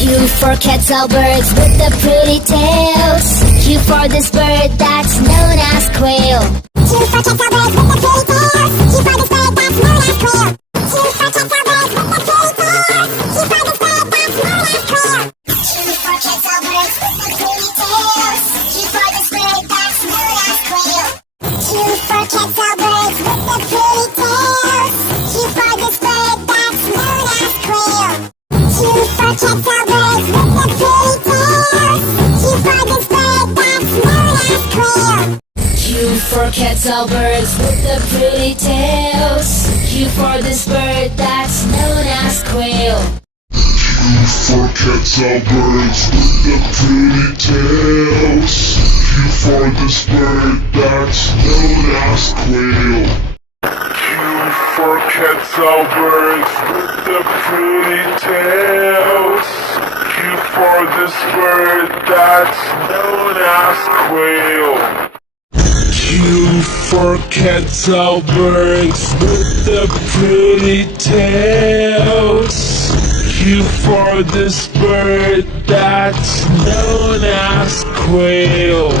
Q for Quetzal Birds with the pretty tails. Q for this bird that's known as quail. Q for Quetzal Birds with the pretty tails. Q for this bird that's known as quail. Q for Quetzal Birds with the pretty tails. Q for this bird that's known as quail. Q for Quetzal Birds with the pretty tails. Q for this bird that's known as quail. Q for Quetzal Birds with the pretty tails. Q for this bird that's known as quail. Q for Quetzal Birds with the pretty tails. Q for this bird that's known as quail. Q for Quetzal Birds with the pretty tails. Q for this bird that's known as quail. Q for Quetzal Birds with the pretty tails. Q for this bird that's known as quail. Q for Quetzal Birds with the pretty tails. Q for this bird that's known as quail. Q for Quetzal Birds with the pretty tails. Q for this bird that's known as quail.